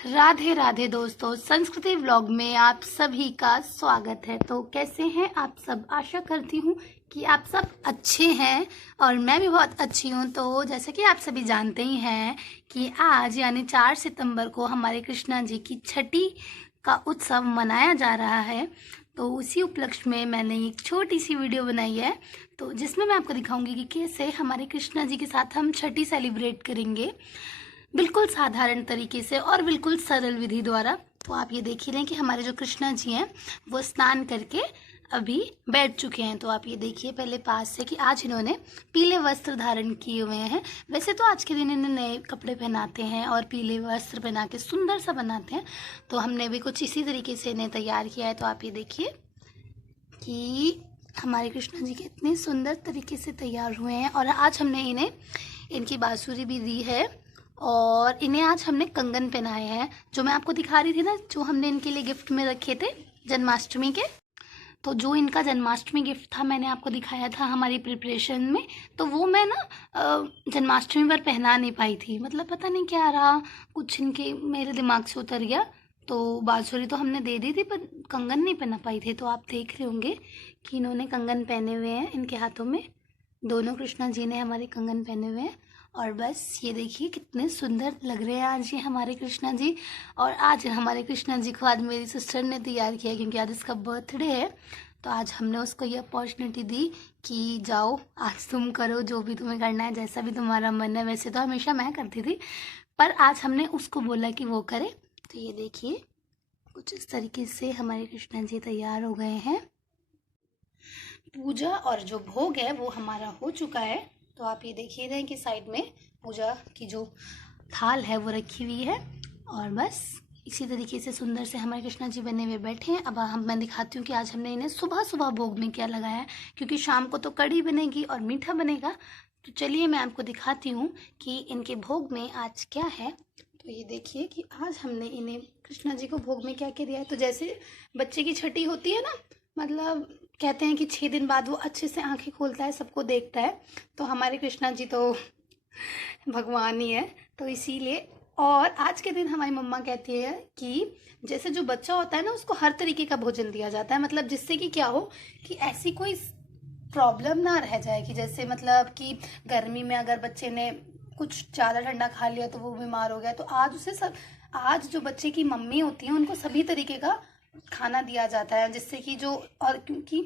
राधे राधे दोस्तों, संस्कृति व्लॉग में आप सभी का स्वागत है। तो कैसे हैं आप सब? आशा करती हूँ कि आप सब अच्छे हैं और मैं भी बहुत अच्छी हूँ। तो जैसे कि आप सभी जानते ही हैं कि आज यानी 4 सितंबर को हमारे कृष्णा जी की छठी का उत्सव मनाया जा रहा है। तो उसी उपलक्ष्य में मैंने एक छोटी सी वीडियो बनाई है, तो जिसमें मैं आपको दिखाऊंगी कि कैसे हमारे कृष्णा जी के साथ हम छठी सेलिब्रेट करेंगे, बिल्कुल साधारण तरीके से और बिल्कुल सरल विधि द्वारा। तो आप ये देख ही रहे हैं कि हमारे जो कृष्णा जी हैं वो स्नान करके अभी बैठ चुके हैं। तो आप ये देखिए पहले पास से कि आज इन्होंने पीले वस्त्र धारण किए हुए हैं। वैसे तो आज के दिन इन्हें नए कपड़े पहनाते हैं और पीले वस्त्र पहना के सुंदर सा बनाते हैं, तो हमने भी कुछ इसी तरीके से इन्हें तैयार किया है। तो आप ये देखिए कि हमारे कृष्णा जी कितने सुंदर तरीके से तैयार हुए हैं। और आज हमने इन्हें इनकी बांसुरी भी दी है और इन्हें आज हमने कंगन पहनाए हैं, जो मैं आपको दिखा रही थी ना, जो हमने इनके लिए गिफ्ट में रखे थे जन्माष्टमी के। तो जो इनका जन्माष्टमी गिफ्ट था मैंने आपको दिखाया था हमारी प्रिपरेशन में, तो वो मैं ना जन्माष्टमी पर पहना नहीं पाई थी। मतलब पता नहीं क्या रहा, कुछ इनके मेरे दिमाग से उतर गया। तो बांसुरी तो हमने दे दी थी पर कंगन नहीं पहना पाई थी। तो आप देख रहे होंगे कि इन्होंने कंगन पहने हुए हैं, इनके हाथों में दोनों कृष्णा जी ने हमारे कंगन पहने हुए हैं। और बस ये देखिए कितने सुंदर लग रहे हैं आज ये हमारे कृष्णा जी। और आज हमारे कृष्णा जी को आज मेरी सिस्टर ने तैयार किया, क्योंकि आज इसका बर्थडे है। तो आज हमने उसको ये अपॉर्चुनिटी दी कि जाओ आज तुम करो जो भी तुम्हें करना है, जैसा भी तुम्हारा मन है। वैसे तो हमेशा मैं करती थी, पर आज हमने उसको बोला कि वो करे। तो ये देखिए कुछ इस तरीके से हमारे कृष्णा जी तैयार हो गए हैं। पूजा और जो भोग है वो हमारा हो चुका है। तो आप ये देख ही रहे हैं कि साइड में पूजा की जो थाल है वो रखी हुई है। और बस इसी तरीके से सुंदर से हमारे कृष्णा जी बने हुए बैठे हैं। अब मैं दिखाती हूँ कि आज हमने इन्हें सुबह सुबह भोग में क्या लगाया है, क्योंकि शाम को तो कढ़ी बनेगी और मीठा बनेगा। तो चलिए मैं आपको दिखाती हूँ कि इनके भोग में आज क्या है। तो ये देखिए कि आज हमने इन्हें कृष्णा जी को भोग में क्या क्या दिया है। तो जैसे बच्चे की छठी होती है ना, मतलब कहते हैं कि 6 दिन बाद वो अच्छे से आंखें खोलता है, सबको देखता है। तो हमारे कृष्णा जी तो भगवान ही है, तो इसीलिए। और आज के दिन हमारी मम्मा कहती है कि जैसे जो बच्चा होता है ना, उसको हर तरीके का भोजन दिया जाता है, मतलब जिससे कि क्या हो कि ऐसी कोई प्रॉब्लम ना रह जाए कि जैसे मतलब कि गर्मी में अगर बच्चे ने कुछ ज़्यादा ठंडा खा लिया तो वो बीमार हो गया। तो आज उसे सब, आज जो बच्चे की मम्मी होती है उनको सभी तरीके का खाना दिया जाता है, जिससे कि जो, और क्योंकि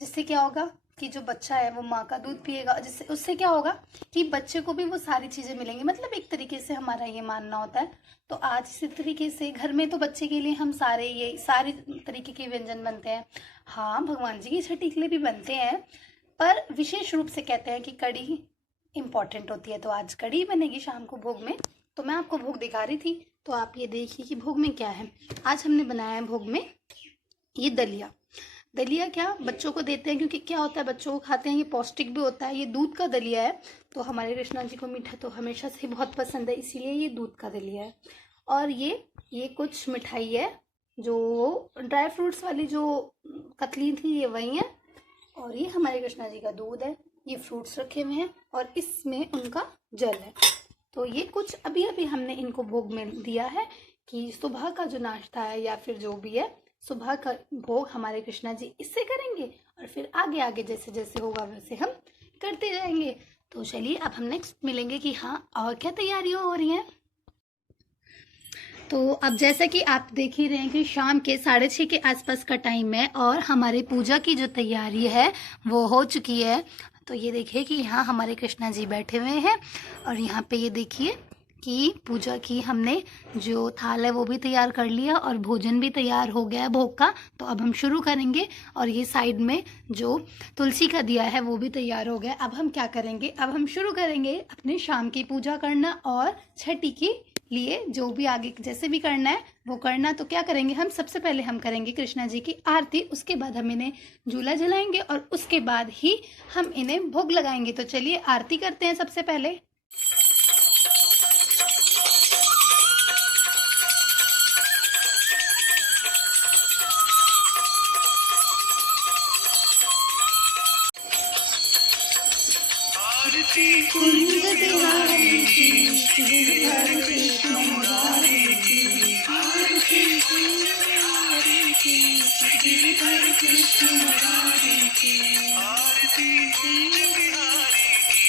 जिससे क्या होगा कि जो बच्चा है वो माँ का दूध पिएगा, जिससे उससे क्या होगा कि बच्चे को भी वो सारी चीज़ें मिलेंगी। मतलब एक तरीके से हमारा ये मानना होता है। तो आज इसी तरीके से घर में तो बच्चे के लिए हम सारे तरीके के व्यंजन बनते हैं। हाँ, भगवान जी की छठी के लिए भी बनते हैं, पर विशेष रूप से कहते हैं कि कढ़ी इम्पॉर्टेंट होती है। तो आज कढ़ी बनेगी शाम को भोग में। तो मैं आपको भोग दिखा रही थी, तो आप ये देखिए कि भोग में क्या है। आज हमने बनाया है भोग में ये दलिया। दलिया क्या बच्चों को देते हैं, क्योंकि क्या होता है बच्चों को खाते हैं, ये पौष्टिक भी होता है। ये दूध का दलिया है। तो हमारे कृष्णा जी को मीठा तो हमेशा से बहुत पसंद है, इसीलिए ये दूध का दलिया है। और ये कुछ मिठाई है, जो ड्राई फ्रूट्स वाली जो कतली थी ये वही है। और ये हमारे कृष्णा जी का दूध है, ये फ्रूट्स रखे हुए हैं और इसमें उनका जल है। तो ये कुछ अभी अभी हमने इनको भोग में दिया है कि सुबह का जो नाश्ता है या फिर जो भी है, सुबह का भोग हमारे कृष्णा जी इससे करेंगे और फिर आगे आगे जैसे जैसे होगा वैसे हम करते जाएंगे। तो चलिए अब हम नेक्स्ट मिलेंगे कि हाँ और क्या तैयारियां हो रही हैं। तो अब जैसा कि आप देख ही रहे हैं कि शाम के 6:30 के आसपास का टाइम है और हमारी पूजा की जो तैयारी है वो हो चुकी है। तो ये देखिए कि यहाँ हमारे कृष्णा जी बैठे हुए हैं और यहाँ पे ये देखिए कि पूजा की हमने जो थाल है वो भी तैयार कर लिया और भोजन भी तैयार हो गया है भोग का। तो अब हम शुरू करेंगे। और ये साइड में जो तुलसी का दिया है वो भी तैयार हो गया। अब हम क्या करेंगे, अब हम शुरू करेंगे अपने शाम की पूजा करना और छठी की लिए जो भी आगे जैसे भी करना है वो करना। तो क्या करेंगे हम, सबसे पहले हम करेंगे कृष्णा जी की आरती, उसके बाद हम इन्हें झूला जलाएंगे और उसके बाद ही हम इन्हें भोग लगाएंगे। तो चलिए आरती करते हैं सबसे पहले। कुंज बिहारी की श्रीधर कृष्ण मुरारी की मुरारी की, गिरधर कृष्ण मुरारी की, आरती कुंज बिहारी की,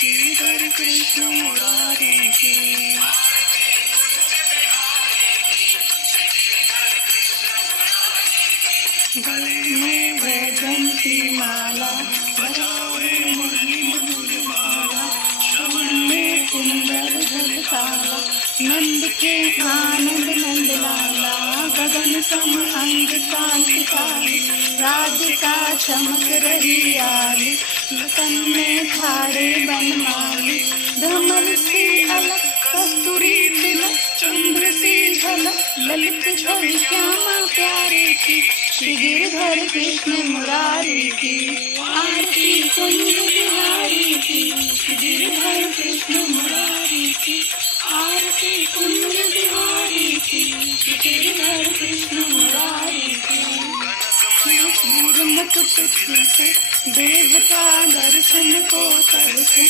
गिरधर कृष्ण मुरारी की। गले में वैजंती माला, बजावे मुरली मधुर बाला, श्रवण में कुंडल झलकाला, नंद के आनंद नंद लाला, गगन सम अंग कांति काली, राधिका चमक रही आली, लखन में ठाड़े बनमाली, भ्रमर सी अलग कस्तूरी तिलक, चंद्र सी झलक, ललित छवि श्यामा प्यारे की, श्री गिरधर कृष्ण मुरारी की, आरती कुंज बिहारी की, श्री गिरधर कृष्ण मुरारी की, आरती कुंज बिहारी की, श्री गिरधर कृष्ण मुरारी की। मुकुट से देवता दर्शन को तरसे,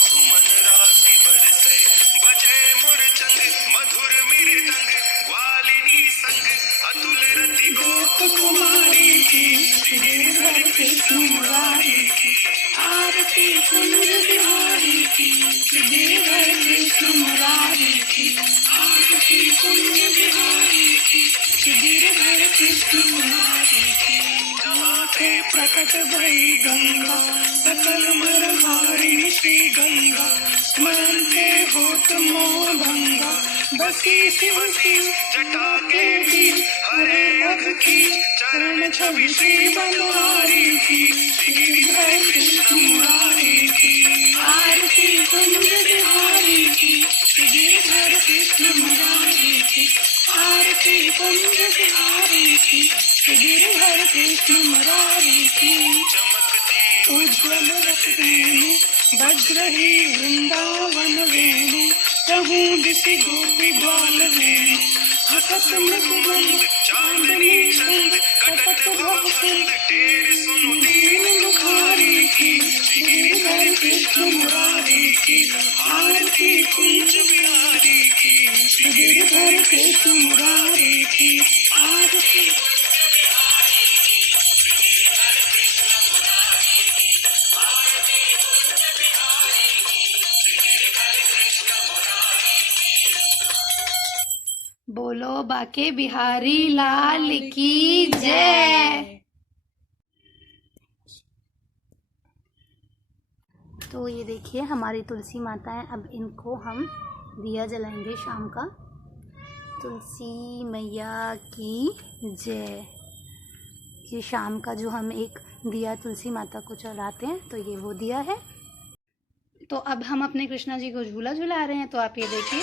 सुमन राशि बरसे, बजे मुरचंग मधुर मृदंग, ग्वालिनी संग अतुल रति गोप कुमारी की, श्री गिरधर कृष्ण मुरारी की, आरती कुंज बिहारी की, श्री गिरधर कृष्ण मुरारी की, आरती कुंज बिहारी की, श्री गिरधर कृष्ण मुरारी की। जहाँ थे प्रकट भई गंगा, सकल मर हारिणी श्री गंगा, स्मरण के होत मोह भंगा, बसी शिव शिव जटा के बीच, हरे अघ की चरण छवि श्री बनवारी की, श्री गिरधर कृष्ण मुरारी की, आरती कुंज बिहारी की, श्री गिरधर कृष्ण मुरारी की, आरती कुंज बिहारी की, श्री गिरधर कृष्ण मुरारी की। उज्ज्वल रत्नेनु वज्र ही वृंदावन वेणु, कहूँ दिशि गोपी ग्वाल वेणु, हसत मृदुमंद चांदनी चंद, कटत भव संद टेर सुनु दीन मुखारी की, श्री गिरधर कृष्ण मुरारी की, आरती कुंज बिहारी की, श्री गिरधर कृष्ण मुरारी की, आरती बोलो बाके बिहारी लाल की जय। तो ये देखिए हमारी तुलसी माता है, अब इनको हम दिया जलाएंगे शाम का। तुलसी मैया की जय। ये शाम का जो हम एक दिया तुलसी माता को चढ़ाते हैं, तो ये वो दिया है। तो अब हम अपने कृष्णा जी को झूला झुला रहे हैं, तो आप ये देखिए।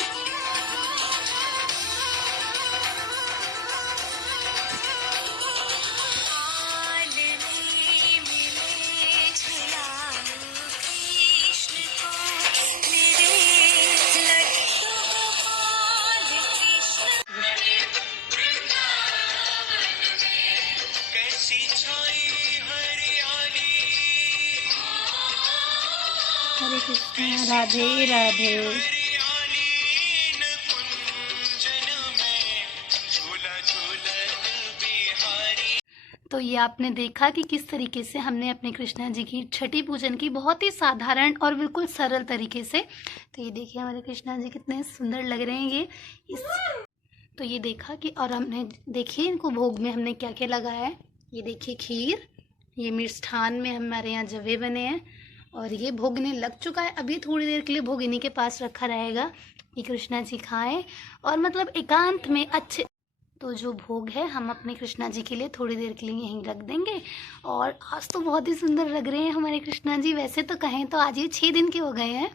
हरे कृष्ण राधे राधे। तो ये आपने देखा कि किस तरीके से हमने अपने कृष्णा जी की छठी पूजन की, बहुत ही साधारण और बिल्कुल सरल तरीके से। तो ये देखिए हमारे कृष्णा जी कितने सुंदर लग रहे हैं तो ये देखा कि, और हमने देखिए इनको भोग में हमने क्या क्या लगाया है। ये देखिए खीर, ये मिष्ठान में हमारे यहाँ जवे बने हैं, और ये भोगने लग चुका है। अभी थोड़ी देर के लिए भोग इन्हीं के पास रखा रहेगा कि कृष्णा जी खाएं, और मतलब एकांत में अच्छे। तो जो भोग है हम अपने कृष्णा जी के लिए थोड़ी देर के लिए यहीं रख देंगे। और आज तो बहुत ही सुंदर लग रहे हैं हमारे कृष्णा जी। वैसे तो कहें तो आज ये 6 दिन के हो गए हैं,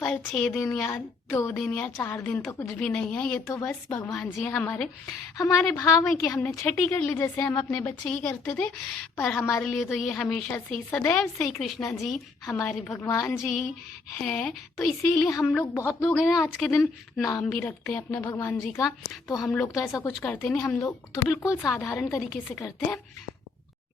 पर 6 दिन या 2 दिन या 4 दिन तो कुछ भी नहीं है। ये तो बस भगवान जी हैं हमारे भाव हैं कि हमने छठी कर ली, जैसे हम अपने बच्चे की करते थे। पर हमारे लिए तो ये हमेशा से ही, सदैव से ही कृष्णा जी हमारे भगवान जी हैं। तो इसीलिए हम लोग, बहुत लोग हैं ना आज के दिन नाम भी रखते हैं अपने भगवान जी का। तो हम लोग तो ऐसा कुछ करते नहीं, हम लोग तो बिल्कुल साधारण तरीके से करते हैं।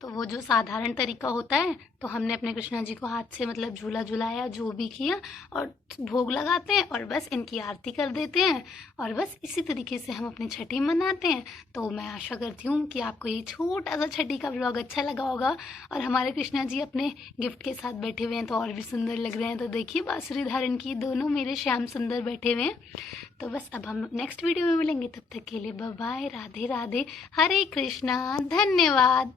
तो वो जो साधारण तरीका होता है, तो हमने अपने कृष्णा जी को हाथ से मतलब झूला झुलाया, जो भी किया, और भोग लगाते हैं और बस इनकी आरती कर देते हैं। और बस इसी तरीके से हम अपनी छठी मनाते हैं। तो मैं आशा करती हूँ कि आपको ये छोटा सा छठी का व्लॉग अच्छा लगा होगा। और हमारे कृष्णा जी अपने गिफ्ट के साथ बैठे हुए हैं तो और भी सुंदर लग रहे हैं। तो देखिए बांसुरी धारण की दोनों मेरे श्याम सुंदर बैठे हुए हैं। तो बस अब हम नेक्स्ट वीडियो में मिलेंगे, तब तक के लिए बाय बाय, राधे राधे, हरे कृष्णा, धन्यवाद।